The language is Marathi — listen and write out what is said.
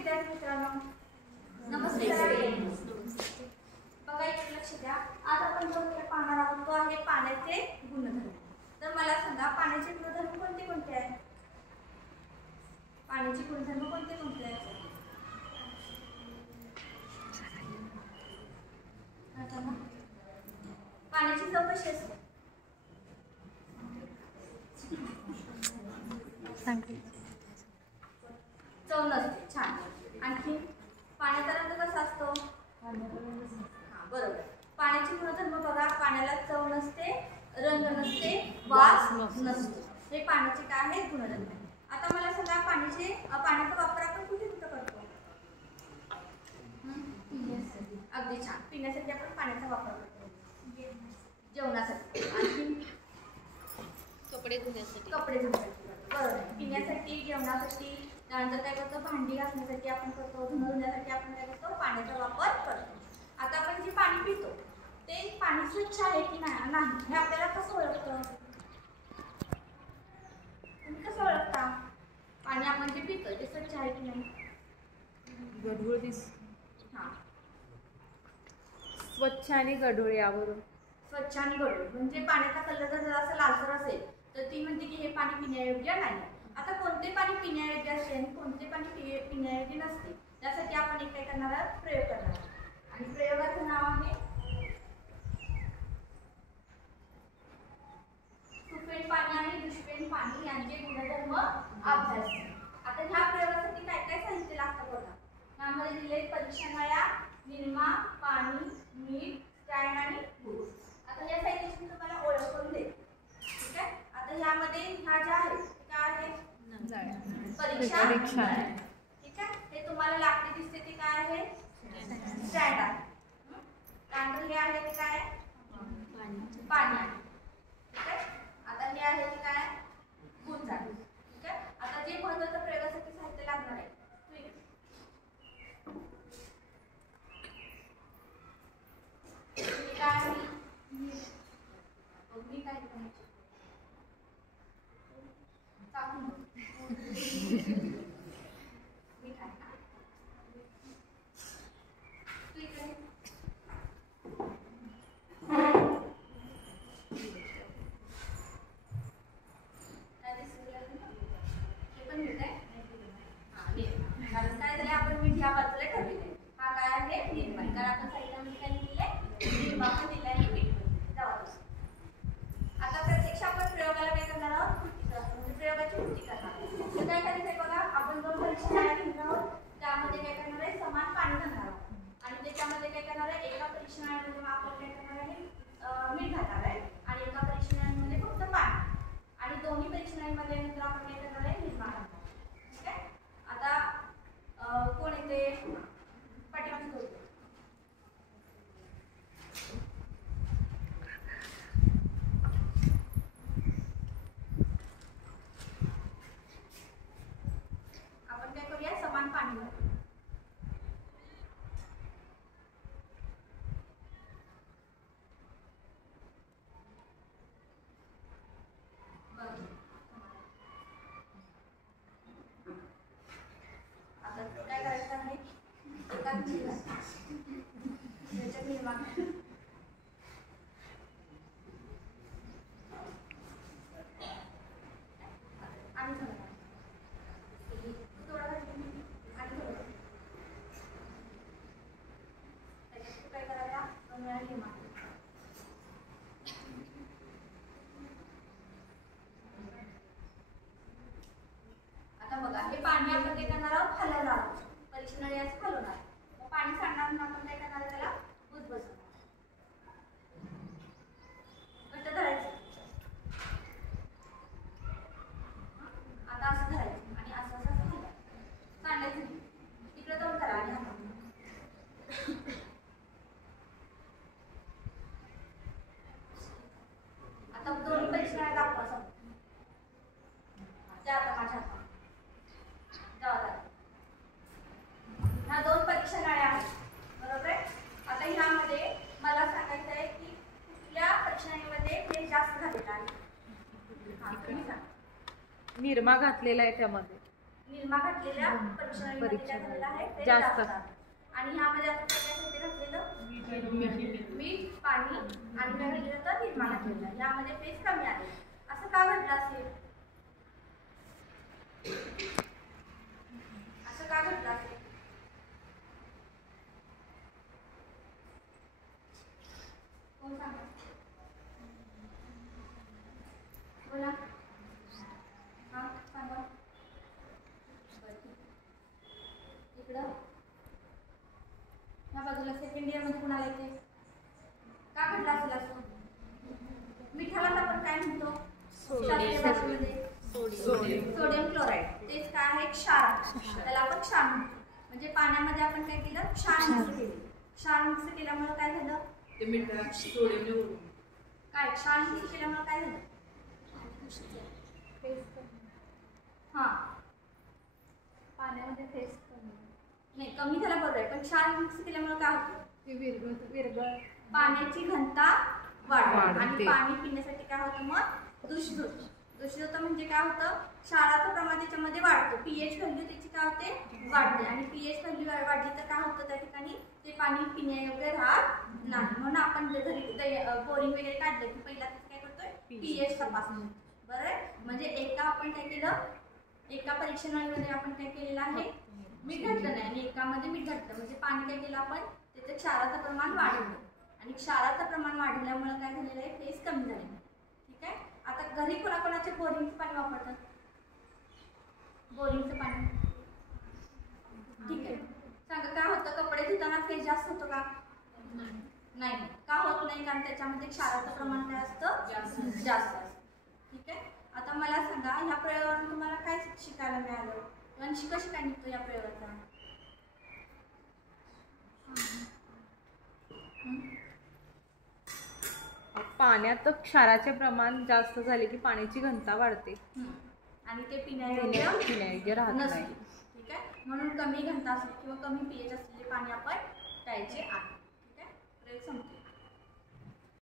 विद्यार्थी मित्रांनो, नमस्ते. बघा इकडे लक्ष द्या. आज आपण जो विषय पाहणार आहोत तो आहे पाण्याचे गुणधर्म. तर मला सांगा, पाण्याचे गुणधर्म कोणते कोणते आहेत? पाण्याचे गुणधर्म कोणते कोणते आहेत? पाण्याची चव कशी असते? चव नसते. छान. आणखी पाण्याचा रंग कसा असतो? बरोबर. पाण्याचे गुणधर्म बघा, पाण्याला चव नसते, रंग नसते, वास नसतो. हे पाण्याचे काय आहे गुणधर्म. आता मला सांगा, पाण्याचा वापर आपण कुठे कुठे करतो? अगदी छान. पिण्यासाठी आपण पाण्याचा वापर करतो, जेवणासाठी, आणखी कपडे धुण्यासाठी बरोबर. पिण्यासाठी, जेवणासाठी, त्यानंतर काय करतो, भांडी घासण्यासाठी आपण करतो, धुण्यासाठी आपण काय करतो, पाण्याचा वापर करतो. आता आपण जे पाणी पितो ते पाणी स्वच्छ आहे की नाही हे आपल्याला कसं ओळखतं? तुम्ही कसं ओळखता पाणी आपण जे पितो ते स्वच्छ आहे की नाही? गढूळ स्वच्छ आणि गढूळ यावरून. स्वच्छ आणि गढूळ म्हणजे पाण्याचा कलर जर असं लालसर असेल तर ती म्हणते की हे पाणी पिण्यायोग्य नाही. आता कोणते पाणी पिण्यायोग्य असते आणि कोणते पाणी पिण्यायोग्य नसते त्यासाठी आपण एक काय करणार आहोत, प्रयोग करणार आहोत. आणि प्रयोगाचं नाव आहे सुपेन पाणी आणि दुष्पेन पाणी यांचे गुणधर्म अभ्यास. आता ह्या प्रयोगासाठी काय काय साहित्य लागतं बघा. यामध्ये दिले परीक्षा नळ्या, निरमा, पाणी, मीठ, स्टँड आणि गुळ. आता या साहित्याची तुम्हाला ओळख करून देते. ठीक आहे. आता यामध्ये ह्या ज्या आहेत काय आहेत? परीक्षा. ठीक आहे. हे तुम्हाला लाकडी दिसते ते काय आहे? स्टँड आहे. त्यानंतर हे आहे ते काय? पाणी. ठीक आहे. आता हे आहे ते काय? गुण झाले. ठीक आहे. आता जे महत्त्वाचं प्रयोगासाठी साहित्य लागणार आहे काय? मी काय मीठ घालणार आहे आणि एका परीक्षणामध्ये फक्त पाणी आणि दोन्ही परीक्षणांमध्ये नंतर आपण काय करणार आहे, निरमा घालणार. ठीक आहे. आता कोण येते पाठीमागे? आपण काय करूया, समान पाणी घालूया. आता बघा, हे पाणी आपण काय करणार आहोत, हलवणार आहोत. परीक्षा नळी असं हलवणार. मग पाणी सांडणार म्हणून आपण काय करणार, त्याला उद्भवणार. घट्ट धरायचं. आता असं धरायचं आणि असं असं हलवायचं. सांडायचं नाही. इकडे दोन करा आणि हात. आता दोन परीक्षा नळ्या दाखवा समोर. त्या आता माझ्या हातात ह्या दोन परीक्षा नळ्या आहेत. बरोबर आहे. आता ह्यामध्ये मला सांगायचं आहे की कुठल्या परीक्षा नळीमध्ये हे जास्त झालेलं आहे. तुम्ही सांगा. निरमा घातलेला आहे त्यामध्ये. निर्मा निरमा घातलेल्या परीक्षणामध्ये काय झालेलं आहे फेस जास्त जास्त आहे. आणि ह्यामध्ये आपण काय काय घातलेलं मीठ पाणी आणि काय घातलेलं तर निरमा घातलेला. यामध्ये फेस कमी आहे. असं का घडलं असेल? असं का घडलं असेल? कोण सांगा? बोला. हा सांगा. इकडं ह्या बाजूला सेकंड इयर मध्ये कुणाला येते? का घडलं असेल असं? मिठाला आपण काय म्हणतो? Sodium chloride. तेच काय आहे? क्षार आहे. त्याला आपण क्षार म्हणतो. म्हणजे पाण्यामध्ये आपण काय केलं? क्षार मिक्स केले. क्षार मिक्स केल्यामुळे काय झालं? काय क्षार मिक्स केल्यामुळे काय झालं? हा पाण्यामध्ये फेस नाही कमी झाला बरोबर आहे, पण क्षार मिक्स केल्यामुळे काय होतं? पाण्याची घनता वाढते आणि पाणी पिण्यासाठी काय होतं मग दूषित होतं. दूषित होतं म्हणजे काय होतं? क्षाराचं प्रमाण त्याच्यामध्ये वाढतं. पीएच व्हॅल्यू त्याची काय होते? वाढते. आणि पीएच व्हॅल्यू वाढली तर काय होतं? त्या ठिकाणी ते पाणी पिण्यायोग्य राहत नाही. म्हणून आपण घरी बोरिंग वगैरे काढलं की पहिला काय करतोय? पीएच तपासणी. बरोबर. म्हणजे आपण काय केलं? एका परीक्षणामध्ये आपण काय केलेलं आहे? मीठ घातलं नाही आणि एकामध्ये मीठ घातलं. म्हणजे पाणी काय केलं आपण? त्याचं क्षाराचं प्रमाण वाढवलं आणि क्षाराचं प्रमाण वाढवल्यामुळे काय झालेलं आहे? फेस कमी झालेलं. ठीक आहे. आता घरी कोणाकोणाचे बोरिंगचं पाणी वापरतात? बोरिंगचं पाणी. ठीक आहे. सांगा काय होतं? कपडे धुताना फेस जास्त होतो का? नाही. का होत नाही? कारण त्याच्यामध्ये क्षाराचं प्रमाण काय असतं? जास्त असतं. ठीक आहे. आता मला सांगा ह्या प्रयोगावरून तुम्हाला काय शिकायला मिळालं? वंश कशी काय निघतो या प्रयोगाचा? पाण्यात क्षाराचे प्रमाण जास्त झाले की पाण्याची घनता वाढते आणि ते पिण्यायोग्य राहत नाही. ठीक आहे. म्हणून कमी घनता असली किंवा कमी पीएच असलेले पाणी आपण प्यायचे आहे. ठीक आहे. प्रयोग संपतो.